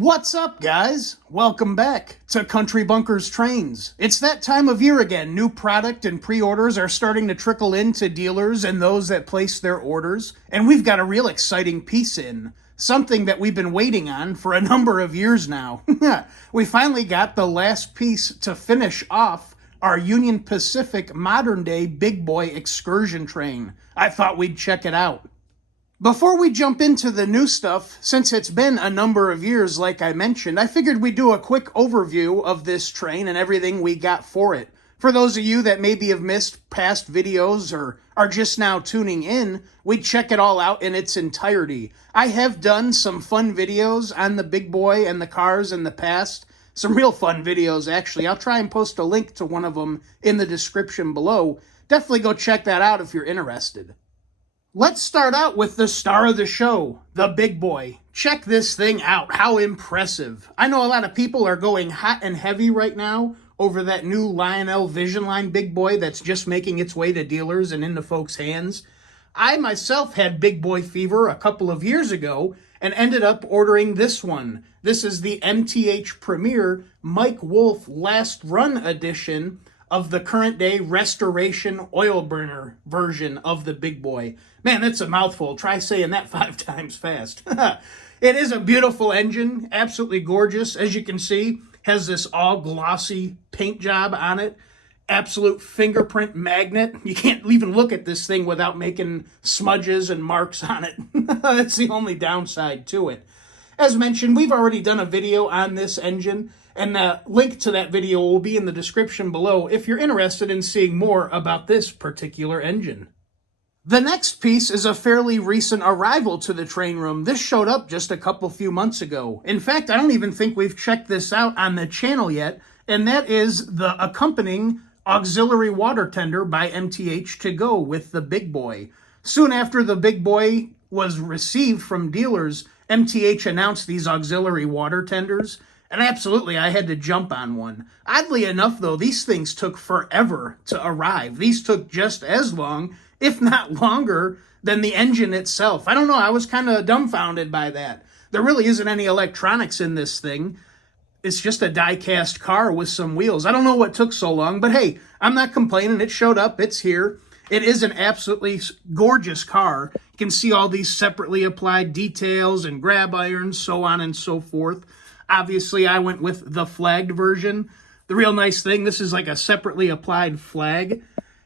What's up, guys? Welcome back to Country Bunkers Trains. It's that time of year again. New product and pre-orders are starting to trickle into dealers and those that place their orders. And we've got a real exciting piece in. Something that we've been waiting on for a number of years now. We finally got the last piece to finish off our Union Pacific modern-day Big Boy Excursion train. I thought we'd check it out. Before we jump into the new stuff, since it's been a number of years, like I mentioned, I figured we'd do a quick overview of this train and everything we got for it. For those of you that maybe have missed past videos or are just now tuning in, we'd check it all out in its entirety. I have done some fun videos on the Big Boy and the cars in the past. Some real fun videos, actually. I'll try and post a link to one of them in the description below. Definitely go check that out if you're interested. Let's start out with the star of the show, the Big Boy. Check this thing out. How impressive. I know a lot of people are going hot and heavy right now over that new Lionel Vision Line Big Boy that's just making its way to dealers and into folks' hands. I myself had Big Boy fever a couple of years ago and ended up ordering this one. This is the MTH Premier Mike Wolf Last Run edition of the current day restoration oil burner version of the Big Boy. Man, that's a mouthful. Try saying that 5 times fast. It is a beautiful engine, absolutely gorgeous. As you can see, has this all glossy paint job on it. Absolute fingerprint magnet. You can't even look at this thing without making smudges and marks on it. That's the only downside to it. As mentioned, we've already done a video on this engine, and the link to that video will be in the description below if you're interested in seeing more about this particular engine. The next piece is a fairly recent arrival to the train room. This showed up just a few months ago. In fact, I don't even think we've checked this out on the channel yet, and that is the accompanying auxiliary water tender by MTH to go with the Big Boy. Soon after the Big Boy was received from dealers, MTH announced these auxiliary water tenders, and absolutely I had to jump on one. Oddly enough, though, these things took forever to arrive. These took just as long, if not longer, than the engine itself. I don't know, I was kind of dumbfounded by that. There really isn't any electronics in this thing. It's just a die-cast car with some wheels. I don't know what took so long, but hey, I'm not complaining. It showed up. It's here. It is an absolutely gorgeous car. You can see all these separately applied details and grab irons, so on and so forth. Obviously, I went with the flagged version. The real nice thing, this is like a separately applied flag.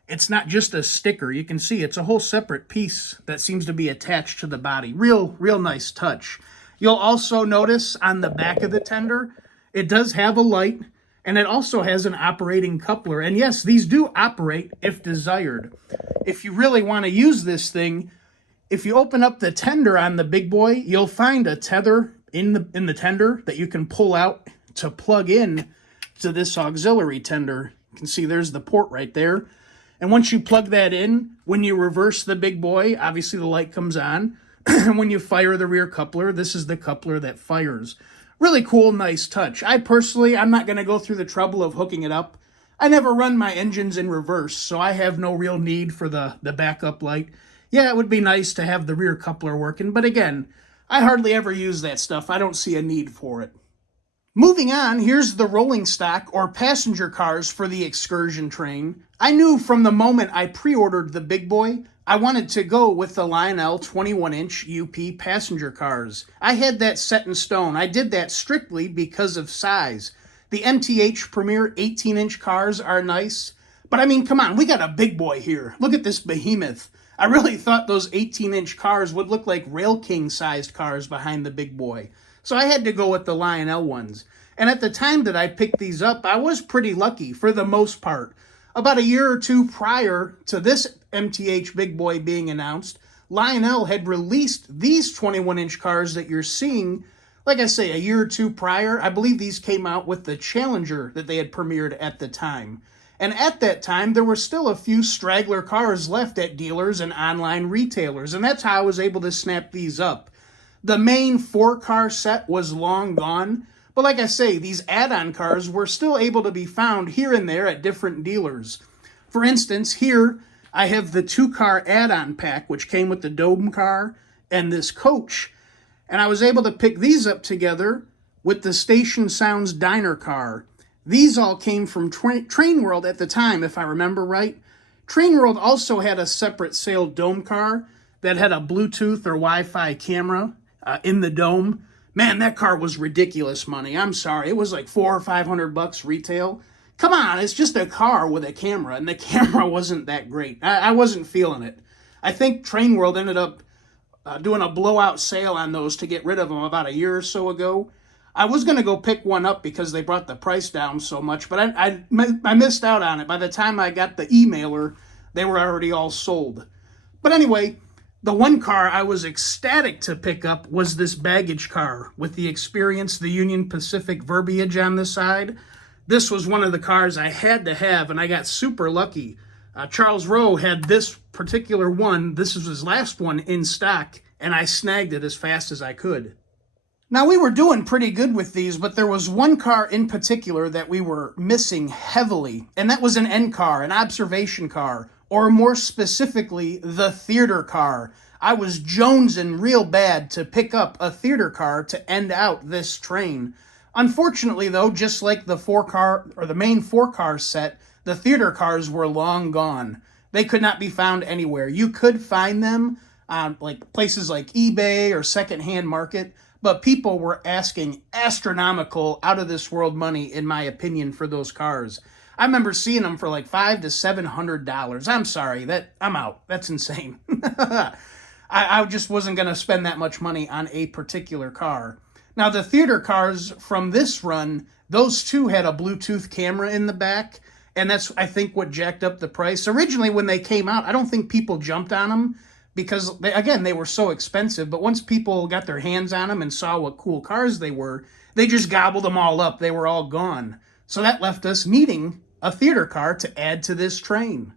It's not just a sticker. You can see it's a whole separate piece that seems to be attached to the body. Real nice touch. You'll also notice on the back of the tender, it does have a light, and it also has an operating coupler. And yes, these do operate if desired. If you really want to use this thing, if you open up the tender on the Big Boy, you'll find a tether in the tender that you can pull out to plug in to this auxiliary tender. You can see there's the port right there. And once you plug that in, when you reverse the Big Boy, obviously the light comes on. And when you fire the rear coupler, this is the coupler that fires. Really cool, nice touch. I'm not going to go through the trouble of hooking it up. I never run my engines in reverse, so I have no real need for the backup light. Yeah, it would be nice to have the rear coupler working, but again, I hardly ever use that stuff. I don't see a need for it. Moving on, here's the rolling stock or passenger cars for the Excursion train. I knew from the moment I pre-ordered the Big Boy, I wanted to go with the Lionel 21-inch UP passenger cars. I had that set in stone. I did that strictly because of size. The MTH Premier 18-inch cars are nice, but I mean, come on, we got a Big Boy here. Look at this behemoth. I really thought those 18-inch cars would look like Rail King-sized cars behind the Big Boy. So I had to go with the Lionel ones. And at the time that I picked these up, I was pretty lucky for the most part. About a year or two prior to this MTH Big Boy being announced, Lionel had released these 21-inch cars that you're seeing. Like I say, a year or two prior, I believe these came out with the Challenger that they had premiered at the time. And at that time, there were still a few straggler cars left at dealers and online retailers, and that's how I was able to snap these up. The main 4-car set was long gone, but like I say, these add-on cars were still able to be found here and there at different dealers. For instance, here I have the 2-car add-on pack, which came with the Dome car and this coach, and I was able to pick these up together with the Station Sounds Diner car. These all came from Train World at the time, if I remember right. Train World also had a separate sale dome car that had a Bluetooth or Wi-Fi camera in the dome. Man, that car was ridiculous money. I'm sorry. It was like $400 or $500 retail. Come on, it's just a car with a camera, and the camera wasn't that great. I wasn't feeling it. I think Train World ended up doing a blowout sale on those to get rid of them about a year or so ago. I was going to go pick one up because they brought the price down so much, but I missed out on it. By the time I got the emailer, they were already all sold. But anyway, the one car I was ecstatic to pick up was this baggage car with the Experience, the Union Pacific verbiage on the side. This was one of the cars I had to have, and I got super lucky. Charles Rowe had this particular one. This was his last one in stock, and I snagged it as fast as I could. Now, we were doing pretty good with these, but there was one car in particular that we were missing heavily, and that was an end car, an observation car, or more specifically, the theater car. I was jonesing real bad to pick up a theater car to end out this train. Unfortunately, though, just like the main four-car set, the theater cars were long gone. They could not be found anywhere. You could find them on places like eBay or secondhand market, but people were asking astronomical, out-of-this-world money, in my opinion, for those cars. I remember seeing them for like $500 to $700. I'm sorry, I'm out. That's insane. I just wasn't going to spend that much money on a particular car. Now, the theater cars from this run, those two had a Bluetooth camera in the back, and that's, I think, what jacked up the price. Originally, when they came out, I don't think people jumped on them because, they were so expensive. But once people got their hands on them and saw what cool cars they were, they just gobbled them all up. They were all gone. So that left us needing a theater car to add to this train.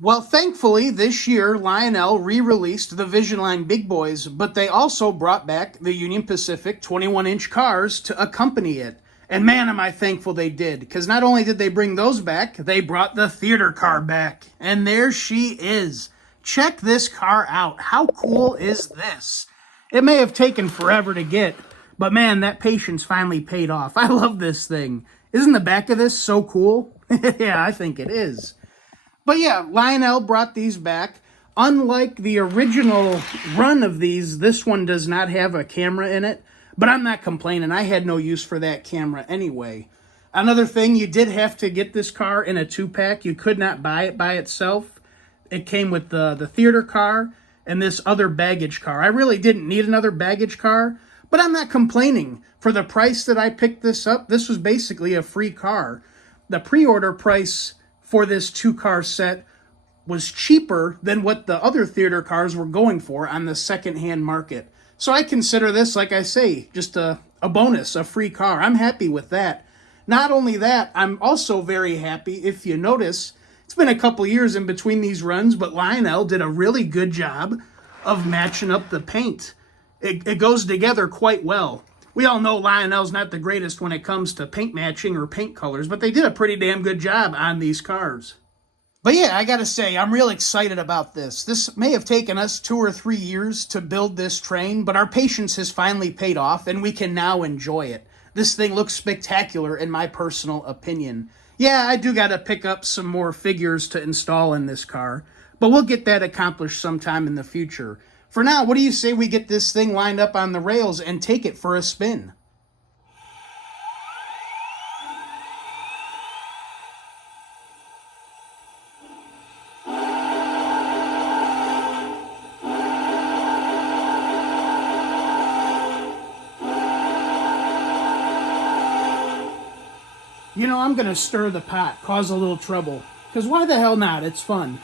Well, thankfully, this year, Lionel re-released the Vision Line Big Boys, but they also brought back the Union Pacific 21-inch cars to accompany it. And man, am I thankful they did, because not only did they bring those back, they brought the theater car back. And there she is. Check this car out. How cool is this? It may have taken forever to get, but man, that patience finally paid off. I love this thing. Isn't the back of this so cool? Yeah, I think it is. But yeah, Lionel brought these back. Unlike the original run of these, this one does not have a camera in it. But I'm not complaining. I had no use for that camera anyway. Another thing, you did have to get this car in a 2-pack. You could not buy it by itself. It came with the theater car and this other baggage car. I really didn't need another baggage car, but I'm not complaining. For the price that I picked this up, this was basically a free car. The pre-order price for this 2-car set was cheaper than what the other theater cars were going for on the secondhand market. So I consider this, like I say, just a bonus, a free car. I'm happy with that. Not only that, I'm also very happy, if you notice, it's been a couple years in between these runs, but Lionel did a really good job of matching up the paint. It goes together quite well. We all know Lionel's not the greatest when it comes to paint matching or paint colors, but they did a pretty damn good job on these cars. But yeah, I gotta say, I'm real excited about this. This may have taken us 2 or 3 years to build this train, but our patience has finally paid off, and we can now enjoy it. This thing looks spectacular in my personal opinion. Yeah, I do gotta pick up some more figures to install in this car, but we'll get that accomplished sometime in the future. For now, what do you say we get this thing lined up on the rails and take it for a spin? You know, I'm going to stir the pot, cause a little trouble, because why the hell not? It's fun.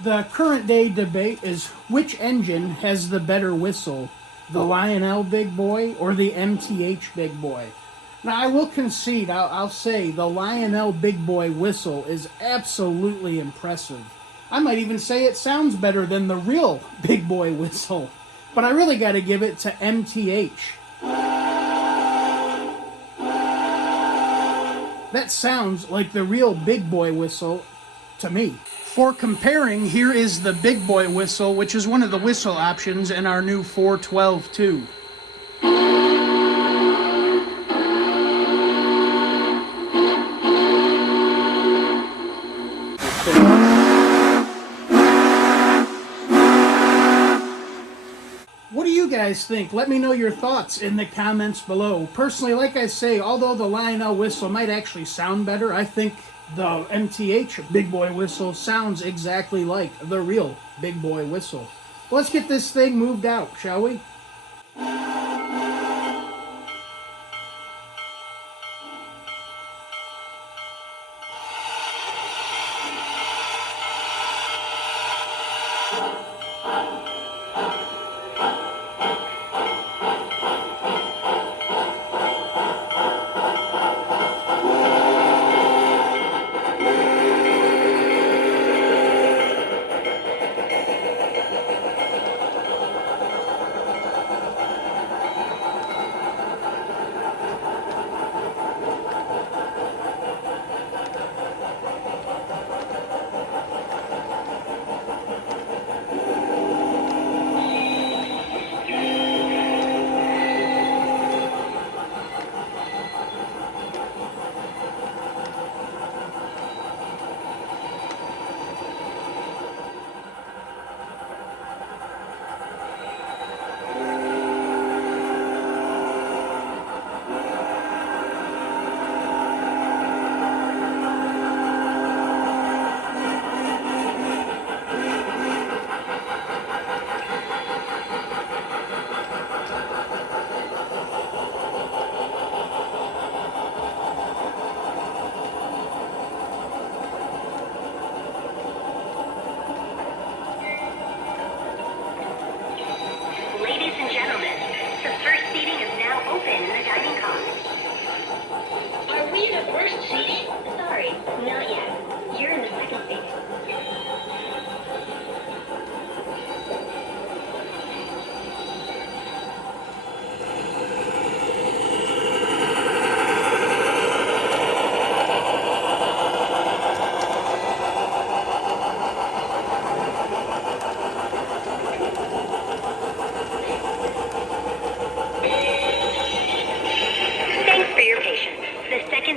The current day debate is which engine has the better whistle, the Lionel Big Boy or the MTH Big Boy. Now, I will concede, I'll say the Lionel Big Boy whistle is absolutely impressive. I might even say it sounds better than the real Big Boy whistle. But I really got to give it to MTH. That sounds like the real Big Boy whistle to me. For comparing, here is the Big Boy whistle, which is one of the whistle options in our new 412 2. guys think? Let me know your thoughts in the comments below. Personally, like I say, although the Lionel whistle might actually sound better, I think the MTH Big Boy whistle sounds exactly like the real Big Boy whistle. Let's get this thing moved out, shall we?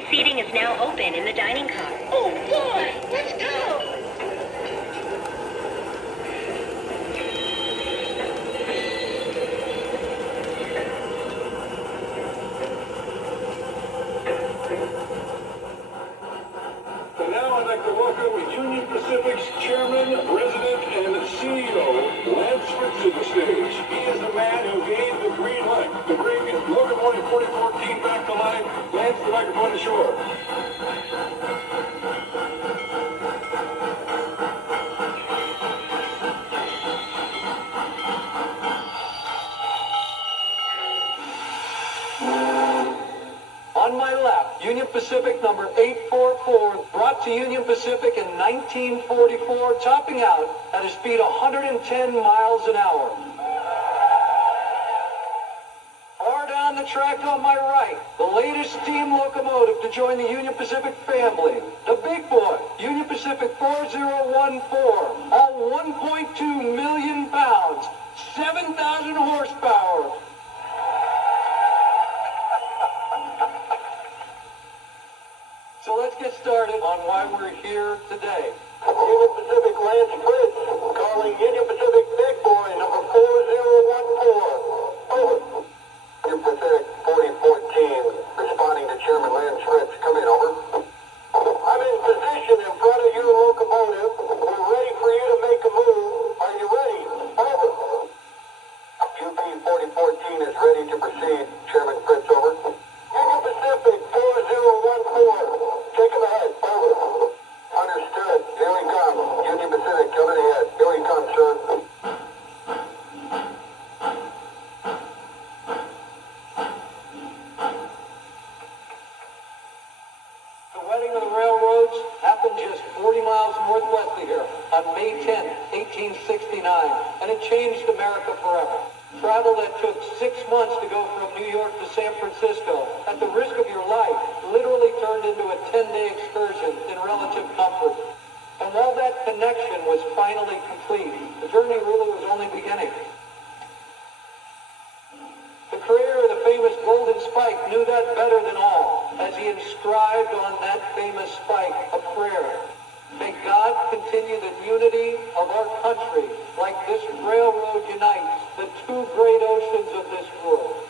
Seating is now open in the dining car. Oh boy, let's go! So now I'd like to welcome Union Pacific's Chairman, President, and CEO, Lance Fritz, to the stage. He is the man who gave the green light to bring locomotive 4014 back to life. Lance, the microphone is yours. On my left, Union Pacific number 844, brought to Union Pacific in 1944, topping out at a speed of 110 miles an hour. Far down the track on my right, the latest steam locomotive to join the Union Pacific family, the Big Boy, Union Pacific 4014, all 1.2 million pounds, 7,000 horsepower. So let's get started on why we're here today. Union Pacific Lance Fritz, calling Union Pacific Big Boy number 4014. Over. Union Pacific 4014, responding to Chairman Lance Fritz. Come in, over. I'm in position in front of your locomotive. We're ready for you to make a move. Are you ready? Over. UP 4014 is ready to proceed. Chairman Fritz, over. Union Pacific 4014. Take him ahead. Over. Understood. Here we come. Union Pacific coming ahead. Here we come, sir. The wedding of the railroads happened just 40 miles northwest of here on May 10, 1869, and it changed America forever. Travel that took 6 months to go from New York to San Francisco, at the risk of your life, literally turned into a 10-day excursion in relative comfort. And while that connection was finally complete, the journey really was only beginning. The creator of the famous golden spike knew that better than all, as he inscribed on that famous spike a prayer. May God continue the unity of our country like this railroad unites the two two great oceans of this world.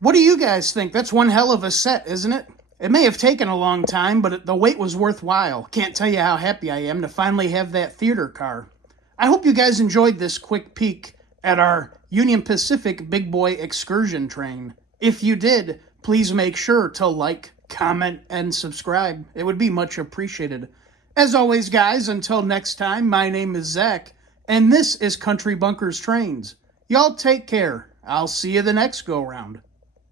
What do you guys think? That's one hell of a set, isn't it? It may have taken a long time, but the wait was worthwhile. Can't tell you how happy I am to finally have that theater car. I hope you guys enjoyed this quick peek at our Union Pacific Big Boy Excursion train. If you did, please make sure to like, comment, and subscribe. It would be much appreciated. As always, guys, until next time, my name is Zach, and this is Country Bunkers Trains. Y'all take care. I'll see you the next go-round.